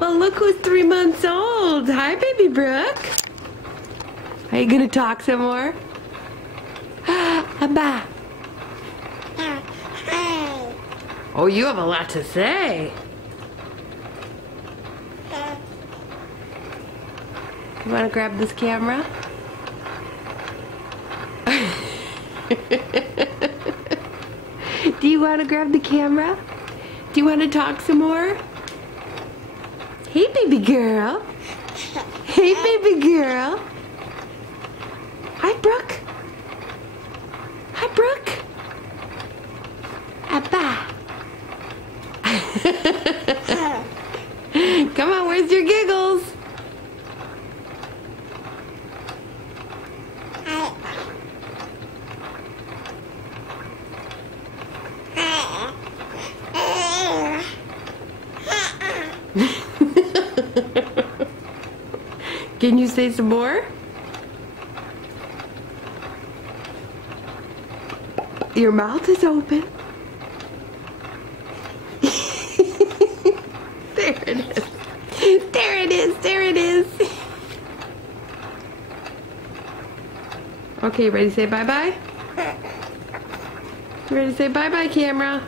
Well, look who's 3 months old. Hi, baby Brooke. Are you gonna talk some more? Abba. Oh, you have a lot to say. You wanna grab this camera? Do you wanna grab the camera? Do you wanna talk some more? Hey, baby girl. Hey, baby girl. Hi, Brooke. Hi, Brooke. Abba. Come on, where's your giggles? Can you say some more? Your mouth is open. There it is. There it is. There it is. Okay, ready to say bye-bye? Ready to say bye-bye, camera?